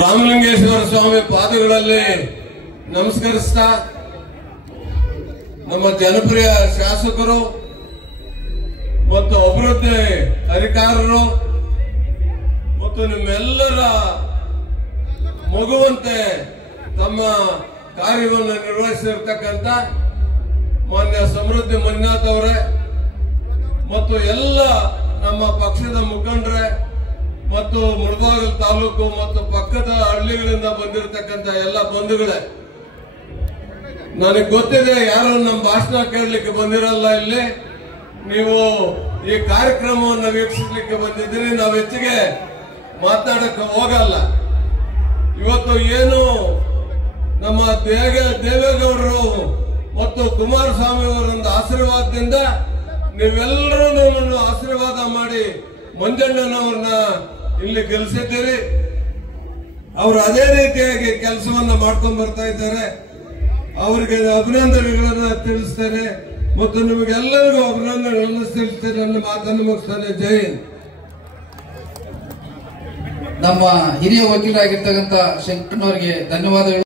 ರಾಮಲಿಂಗೇಶ್ವರ ಸ್ವಾಮಿ ಪಾದಗಳಲ್ಲಿ ನಮಸ್ಕರಿಸ್ತಾ ನಮ್ಮ ಜನಪ್ರಿಯ ಶಾಸಕರು ಮತ್ತು ಅಭಿವೃದ್ಧಿ ಅಧಿಕಾರರು ಮತ್ತು ನಿಮ್ಮೆಲ್ಲರ ಮಗುವಂತೆ ತಮ್ಮ ಕಾರ್ಯವನ್ನು ನಿರ್ವಹಿಸಿರ್ತಕ್ಕಂಥ ಮಾನ್ಯ ಸಮೃದ್ಧಿ ಮಂಜುನಾಥ್ ಅವರೇ ಮತ್ತು ಎಲ್ಲ ನಮ್ಮ ಪಕ್ಷದ ಮುಖಂಡರೇ ಮತ್ತು ಮುಳಬಾಗಿಲು ತಾಲೂಕು ಮತ್ತು ಪಕ್ಕದ ಹಳ್ಳಿಗಳಿಂದ ಬಂದಿರತಕ್ಕಂಥ ಎಲ್ಲ ಬಂಧುಗಳೇ, ನನಗೆ ಗೊತ್ತಿದೆ ಯಾರು ನಮ್ಮ ಭಾಷಣ ಕೇಳಲಿಕ್ಕೆ ಬಂದಿರಲ್ಲ. ಇಲ್ಲಿ ನೀವು ಈ ಕಾರ್ಯಕ್ರಮವನ್ನು ವೀಕ್ಷಿಸಲಿಕ್ಕೆ ಬಂದಿದ್ದೀರಿ. ನಾವು ಹೆಚ್ಚಿಗೆ ಮಾತನಾಡಕ್ಕೆ ಹೋಗಲ್ಲ. ಇವತ್ತು ಏನು ನಮ್ಮ ದೇವೇಗೌಡರು ಮತ್ತು ಕುಮಾರಸ್ವಾಮಿ ಅವರೊಂದು ಆಶೀರ್ವಾದದಿಂದ ನೀವೆಲ್ಲರೂ ನನ್ನನ್ನು ಆಶೀರ್ವಾದ ಮಾಡಿ ಮಂಜಣ್ಣನವ್ರನ್ನ ಇಲ್ಲಿ ಗೆಲ್ಲಿಸಿದ್ದೀರಿ. ಅವರು ಅದೇ ರೀತಿಯಾಗಿ ಕೆಲಸವನ್ನ ಮಾಡ್ಕೊಂಡು ಬರ್ತಾ ಇದ್ದಾರೆ. ಅವರಿಗೆ ಅಭಿನಂದನೆಗಳನ್ನ ತಿಳಿಸ್ತೇನೆ ಮತ್ತು ನಿಮಗೆಲ್ಲರಿಗೂ ಅಭಿನಂದನೆಗಳನ್ನು ತಿಳಿಸ್ತೇನೆ. ನನ್ನ ಮಾತನ್ನು ಮುಗಿಸ್ತೇನೆ. ಜೈ ಹಿಂದ್. ನಮ್ಮ ಹಿರಿಯ ವಕೀಲರಾಗಿರ್ತಕ್ಕಂಥ ಶಂಕರನವರಿಗೆ ಧನ್ಯವಾದಗಳು.